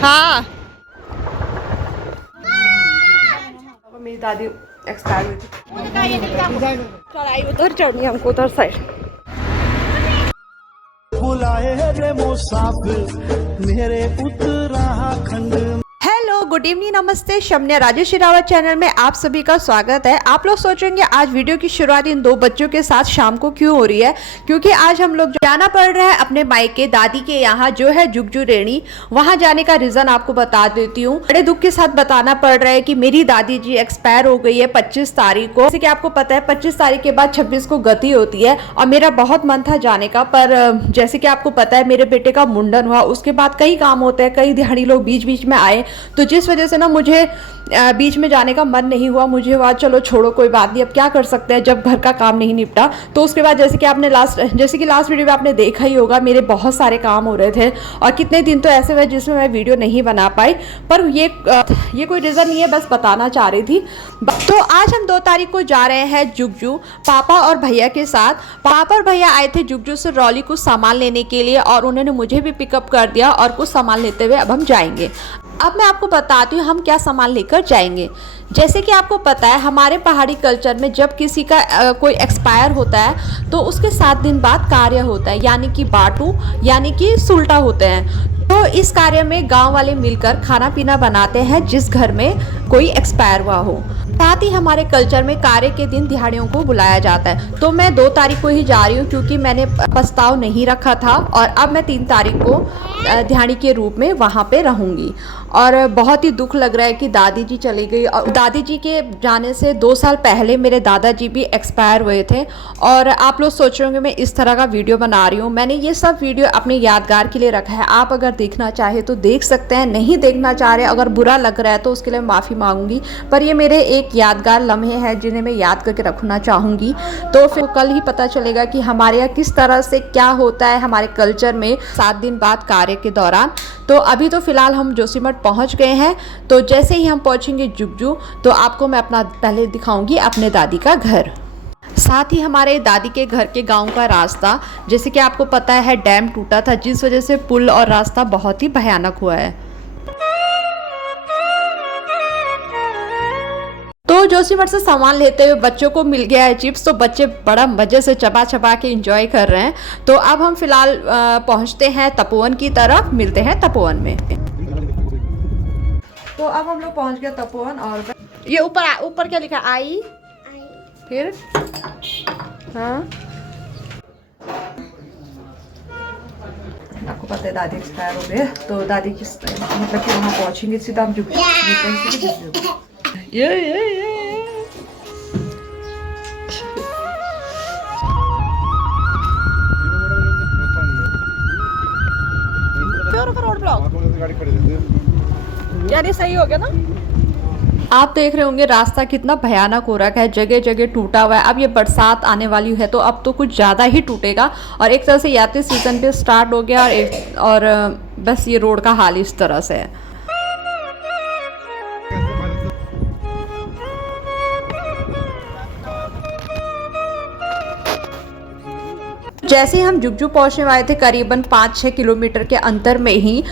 हाँ मेरी दादी एक्सपायर हुई थी। चढ़ाई उधर चढ़नी हमको उधर साइड। बुलाए रे मुसाफिर मेरे उत्तराखंड। हेलो, गुड इवनिंग, नमस्ते। शम्या राजेश रावत चैनल में आप सभी का स्वागत है। आप लोग सोचेंगे आज वीडियो की शुरुआत इन दो बच्चों के साथ शाम को क्यों हो रही है, क्योंकि आज हम लोग जाना पड़ रहा है अपने मायके दादी के यहाँ जो है जुगजू रेणी। वहाँ जाने का रीजन आपको बता देती हूँ। बड़े दुख के साथ बताना पड़ रहा है कि मेरी दादी जी एक्सपायर हो गई है 25 तारीख को। जैसे कि आपको पता है 25 तारीख के बाद 26 को गति होती है और मेरा बहुत मन था जाने का, पर जैसे कि आपको पता है मेरे बेटे का मुंडन हुआ, उसके बाद कई काम होते हैं, कई दिहाड़ी लोग बीच बीच में आए, तो जिस वजह से ना मुझे बीच में जाने का मन नहीं हुआ। मुझे हुआ चलो छोड़ो कोई बात नहीं, अब क्या कर सकते हैं जब घर का काम नहीं निपटा। तो उसके बाद जैसे कि लास्ट वीडियो में आपने देखा ही होगा, मेरे बहुत सारे काम हो रहे थे और कितने दिन तो ऐसे हुए जिसमें मैं वीडियो नहीं बना पाई। पर ये कोई रीज़न नहीं है, बस बताना चाह रही थी। तो आज हम 2 तारीख को जा रहे हैं जुगजू पापा और भैया के साथ। पापा और भैया आए थे जुगजू से रॉली कुछ सामान लेने के लिए और उन्होंने मुझे भी पिकअप कर दिया और कुछ सामान लेते हुए अब हम जाएंगे। अब मैं आपको बताती हूँ हम क्या सामान लेकर जाएंगे। जैसे कि आपको पता है हमारे पहाड़ी कल्चर में जब किसी का कोई एक्सपायर होता है तो उसके 7 दिन बाद कार्य होता है, यानी कि बाटू यानी कि सुलटा होते हैं। तो इस कार्य में गांव वाले मिलकर खाना पीना बनाते हैं जिस घर में कोई एक्सपायर हुआ हो। साथ ही हमारे कल्चर में कार्य के दिन दिहाड़ियों को बुलाया जाता है। तो मैं 2 तारीख को ही जा रही हूँ क्योंकि मैंने प्रस्ताव नहीं रखा था और अब मैं 3 तारीख को दिहाड़ी के रूप में वहाँ पे रहूँगी। और बहुत ही दुख लग रहा है कि दादी जी चली गई और दादी जी के जाने से 2 साल पहले मेरे दादाजी भी एक्सपायर हुए थे। और आप लोग सोच रहे होंगे मैं इस तरह का वीडियो बना रही हूँ, मैंने ये सब वीडियो अपने यादगार के लिए रखा है। आप अगर देखना चाहे तो देख सकते हैं, नहीं देखना चाह रहे अगर बुरा लग रहा है तो उसके लिए माफ़ी मांगूंगी। पर ये मेरे एक यादगार लम्हे हैं जिन्हें मैं याद करके रखना चाहूँगी। तो फिर कल ही पता चलेगा कि हमारे यहाँ किस तरह से क्या होता है हमारे कल्चर में 7 दिन बाद कार्य के दौरान। तो अभी तो फिलहाल हम जोशीमठ पहुंच गए हैं। तो जैसे ही हम पहुंचेंगे जुगजू तो आपको मैं अपना पहले दिखाऊंगी अपने दादी का घर, साथ ही हमारे दादी के घर के गांव का रास्ता। जैसे कि आपको पता है डैम टूटा था जिस वजह से पुल और रास्ता बहुत ही भयानक हुआ है। तो जोशीमठ से सामान लेते हुए बच्चों को मिल गया है चिप्स, तो बच्चे बड़ा मज़े से चबा चबा के एंजॉय कर रहे हैं। तो अब हम फिलहाल पहुंचते हैं तपोवन की तरफ, मिलते हैं तपोवन में। तो अब हम लोग पहुंच गए तपोवन। और ये ऊपर क्या लिखा, आई फिर हाँ आपको पता है दादी एक्सपायर हो गए, तो दादी किस मतलब कि वहाँ पहुँचेंगे सीधा हम ये रोड ब्लॉक यानी सही हो गया ना। आप देख रहे होंगे रास्ता कितना भयानक हो रखा है, जगह जगह टूटा हुआ है। अब ये बरसात आने वाली है तो अब तो कुछ ज़्यादा ही टूटेगा और एक तरह से यात्री सीजन पे स्टार्ट हो गया और बस ये रोड का हाल इस तरह से है। जैसे ही हम जुगजू पहुंचने वाले थे करीबन 5-6 किलोमीटर के अंतर में ही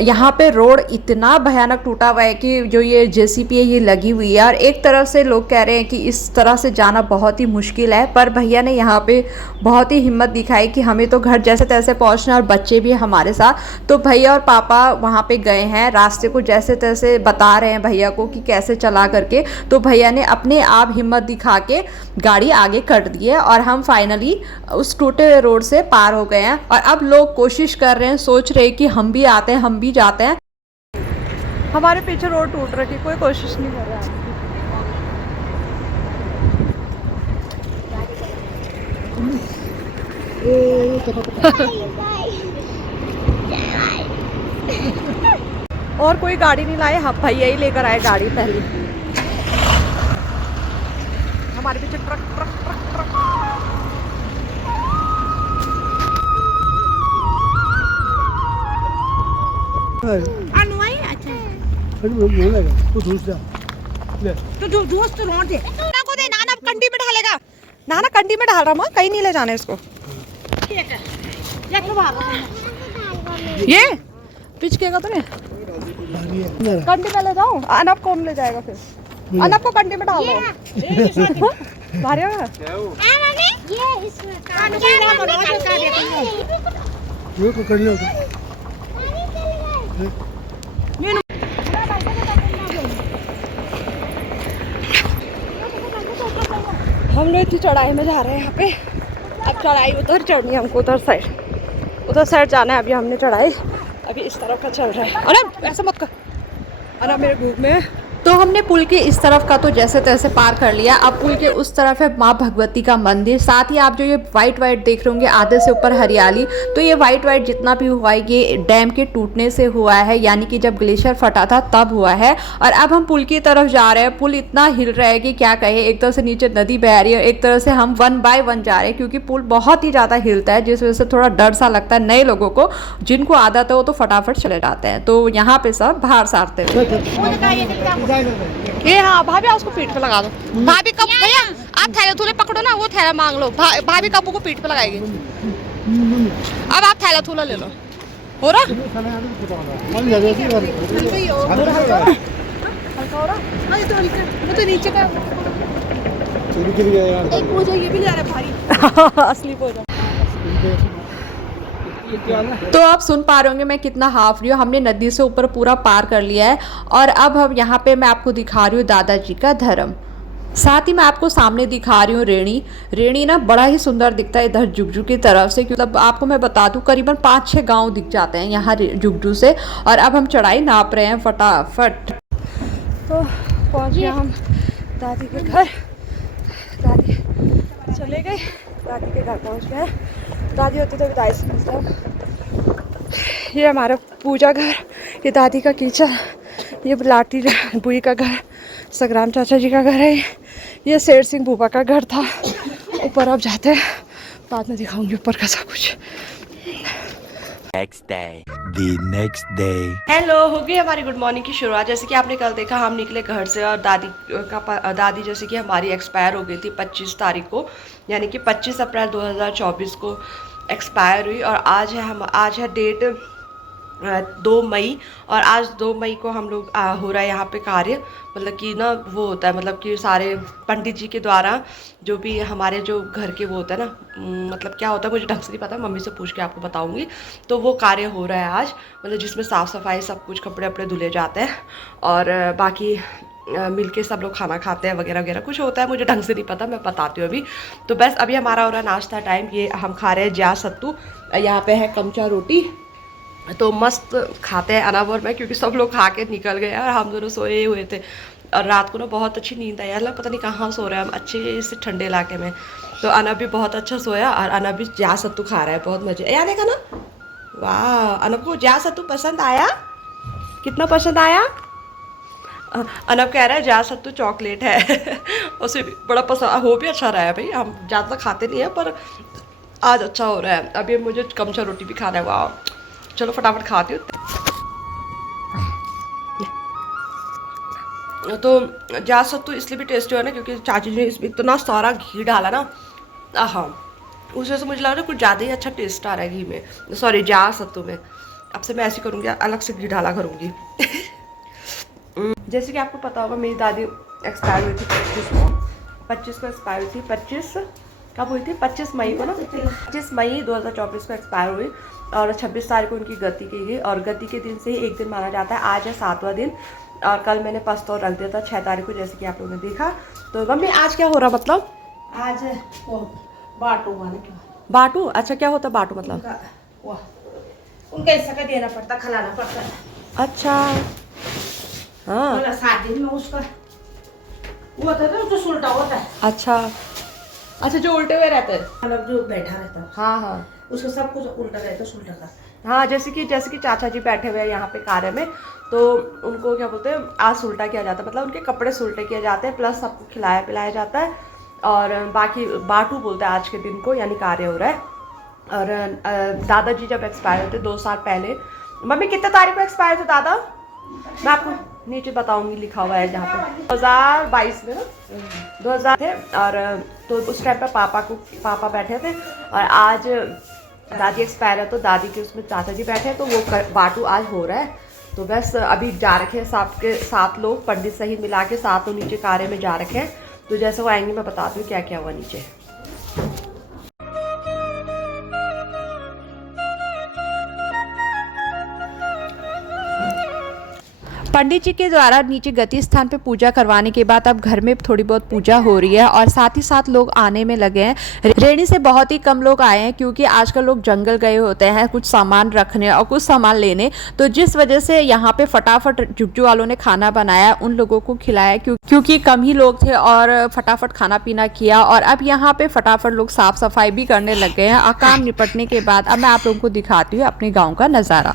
यहाँ पे रोड इतना भयानक टूटा हुआ है कि जो ये जेसीबी है ये लगी हुई है और एक तरफ से लोग कह रहे हैं कि इस तरह से जाना बहुत ही मुश्किल है। पर भैया ने यहाँ पे बहुत ही हिम्मत दिखाई कि हमें तो घर जैसे तैसे पहुँचना और बच्चे भी हमारे साथ। तो भैया और पापा वहाँ पे गए हैं, रास्ते को जैसे तैसे बता रहे हैं भैया को कि कैसे चला करके। तो भैया ने अपने आप हिम्मत दिखा के गाड़ी आगे कर दी है और हम फाइनली उस टूटे रोड से पार हो गए हैं। और अब लोग कोशिश कर रहे हैं, सोच रहे हैं कि हम भी आते हैं, हम भी जाते हैं। हमारे पीछे रोड टूट रही है, कोई कोशिश नहीं कर रहा है। और कोई गाड़ी नहीं लाए, हम भैया ही लेकर आए गाड़ी पहले। हमारे पीछे ट्रक ट्रक ट्रक ट्रक। तो जूस तो रोड है ना को दे, नाना कंडी में ढालेगा, नाना कंडी में ढाल रहा मां, कहीं नहीं ले जाने इसको। ये पिच के का तो नहीं कंटी में ले जाऊँ। अनब कौन ले जाएगा फिर? अनब को कंटी में डाल दो। भारी होगा। हम लोग इतनी चढ़ाई में जा रहे हैं यहाँ पे। अब चढ़ाई उधर चढ़नी है हमको, उधर साइड जाना है। अभी हमने चढ़ाई अभी इस तरफ का चल रहा है। अरे ऐसा मत कर, अरे मेरे घूम में। तो हमने पुल के इस तरफ का तो जैसे तैसे पार कर लिया। अब पुल के उस तरफ है माँ भगवती का मंदिर। साथ ही आप जो ये वाइट देख रहे होंगे आधे से ऊपर हरियाली, तो ये वाइट जितना भी हुआ है ये डैम के टूटने से हुआ है, यानी कि जब ग्लेशियर फटा था तब हुआ है। और अब हम पुल की तरफ जा रहे हैं। पुल इतना हिल रहा है कि क्या कहे, एक तरफ से नीचे नदी बह रही है, एक तरफ से हम 1 बाय 1 जा रहे हैं, क्योंकि पुल बहुत ही ज़्यादा हिलता है, जिस वजह से थोड़ा डर सा लगता है नए लोगों को। जिनको आदत है वो तो फटाफट चले जाते हैं। तो यहाँ पे सब बाहर सारते हैं। ये हाँ भाभी उसको पीठ पे लगा दो। भाभी कब भैया आप थैला थूले पकड़ो ना, वो थैला मांग लो। भाभी कब्बू को पीठ पे लगाएगी। अब आप थैला थूला ले लो। हो रहा तो नीचे का एक पूजा ये भी ले रहा है भारी। असली पूजा। तो आप सुन पा रहे होंगे मैं कितना हाफ रही हूँ। हमने नदी से ऊपर पूरा पार कर लिया है और अब हम यहाँ पे मैं आपको दिखा रही हूँ दादाजी का धर्म। साथ ही मैं आपको सामने दिखा रही हूँ रेणी ना बड़ा ही सुंदर दिखता है इधर जुगजू की तरफ से। मतलब आपको मैं बता दूँ करीबन 5-6 गांव दिख जाते हैं यहाँ जुगजू से। और अब हम चढ़ाई नाप रहे हैं फटाफट। तो पहुँच गया हम दादी के घर। दादी चले गए, दादी के घर पहुँच गए। दादी होती तो दाई से मतलब। ये हमारा पूजा घर, ये दादी का किचन, ये लाटी बुई का घर, सग्राम चाचा जी का घर है, ये शेर सिंह बूबा का घर था। ऊपर अब जाते हैं, बाद में दिखाऊंगी ऊपर का सब कुछ। next day. हेलो, हो गई हमारी गुड मॉर्निंग की शुरुआत। जैसे कि आपने कल देखा हम निकले घर से और दादी जैसे कि हमारी एक्सपायर हो गई थी 25 तारीख को, यानी कि 25 अप्रैल 2024 को एक्सपायर हुई। और आज है डेट 2 मई और आज 2 मई को हम लोग हो रहा है यहाँ पे कार्य। मतलब कि ना वो होता है, मतलब कि सारे पंडित जी के द्वारा जो भी हमारे जो घर के वो होता है ना, मतलब क्या होता है मुझे ढंग से नहीं पता, मम्मी से पूछ के आपको बताऊंगी। तो वो कार्य हो रहा है आज, मतलब जिसमें साफ़ सफाई सब कुछ, कपड़े वपड़े धुले जाते हैं और बाकी मिलके सब लोग खाना खाते हैं वगैरह वगैरह कुछ होता है, मुझे ढंग से नहीं पता, मैं बताती हूँ अभी। तो बस अभी हमारा हो रहा है नाश्ता टाइम। ये हम खा रहे हैं जा सत्तू, यहाँ पे है कमचा रोटी। तो मस्त खाते हैं अनब और मैं, क्योंकि सब लोग खा के निकल गए और हम दोनों सोए हुए थे। और रात को ना बहुत अच्छी नींद आई, अल्लाह पता नहीं कहाँ सो रहे हैं हम, अच्छे से ठंडे इलाके में। तो अनब भी बहुत अच्छा सोया और अनब भी जा सत्तू खा रहा है, बहुत मजे। यार देखा ना, वाह अनब को जा सत्तू पसंद आया, कितना पसंद आया। अनब कह रहा है जा सत्तू चॉकलेट है। उसे भी बड़ा पसंद, हो भी अच्छा रहा है भाई, हम ज़्यादा खाते नहीं है पर आज अच्छा हो रहा है। अभी मुझे कमचा रोटी भी खाना है। वाह चलो फटाफट खाती हूँ। तो जा सत्तू इसलिए भी टेस्टी है ना क्योंकि चाची जी ने इसमें इतना सारा घी डाला ना, हाँ उस वजह से मुझे लग रहा है कुछ ज़्यादा ही अच्छा टेस्ट आ रहा है घी में, सॉरी जा सत्तू में। अब से मैं ऐसी करूँगी, अलग से घी डाला करूँगी। जैसे कि आपको पता होगा मेरी दादी एक्सपायर हुई थी 25 को एक्सपायर हुई थी। 25 कब हुई थी? 25 मई को ना, 25 मई 2024 को एक्सपायर हुई और 26 तारीख को उनकी गति की गई। और गति के दिन से ही एक दिन माना जाता है, आज है 7वां दिन। और कल मैंने पस्तौर रख दिया था 6 तारीख को, जैसे कि आप लोगों ने देखा। तो मम्मी आज क्या हो रहा, मतलब आज वो बाटू वाले बाटू? अच्छा क्या होता है बाटू मतलब? उनका हिस्सा का देना पड़ता, खिलाना पड़ता है। अच्छा हाँ, बोला 7 दिन में उसका वो होता है ना, उसको सुलटा होता है। अच्छा जो उल्टे हुए रहते हैं, मतलब जो बैठा रहता है हाँ हाँ उसको सब कुछ उल्टा रहता है, सुलटा का। हाँ, जैसे कि चाचा जी बैठे हुए हैं यहाँ पे कार्य में, तो उनको क्या बोलते हैं आज सुलटा किया जाता है, मतलब उनके कपड़े सुलटे किए जाते हैं, प्लस सबको खिलाया पिलाया जाता है। और बाकी बाटू बोलते हैं आज के दिन को, यानी कार्य हो रहा है। और दादाजी जब एक्सपायर होते 2 साल पहले, मम्मी कितने तारीख को एक्सपायर थे दादा? मैं आपको नीचे बताऊंगी, लिखा हुआ है जहाँ पे 2022 में ना 2000 थे। और तो उस टाइम पे पापा बैठे थे और आज दादी एक्सपायर है तो दादी के उसमें चाचा जी बैठे हैं, तो वो बाटू आज हो रहा है। तो बस अभी जा रखे हैं सबके 7 लोग, पंडित सहित मिला के 7 लोग नीचे कारे में जा रखे हैं। तो जैसे वो आएंगे मैं बताती हूँ क्या क्या हुआ नीचे। पंडित जी के द्वारा नीचे गति स्थान पे पूजा करवाने के बाद अब घर में थोड़ी बहुत पूजा हो रही है और साथ ही साथ लोग आने में लगे हैं। रेणी से बहुत ही कम लोग आए हैं क्योंकि आजकल लोग जंगल गए होते हैं कुछ सामान रखने और कुछ सामान लेने, तो जिस वजह से यहाँ पे फटाफट झुग्गू वालों ने खाना बनाया, उन लोगों को खिलाया क्योंकि कम ही लोग थे और फटाफट खाना पीना किया। और अब यहाँ पे फटाफट लोग साफ सफाई भी करने लग गए हैं और काम निपटने के बाद अब मैं आप लोगों को दिखाती हूँ अपने गाँव का नज़ारा।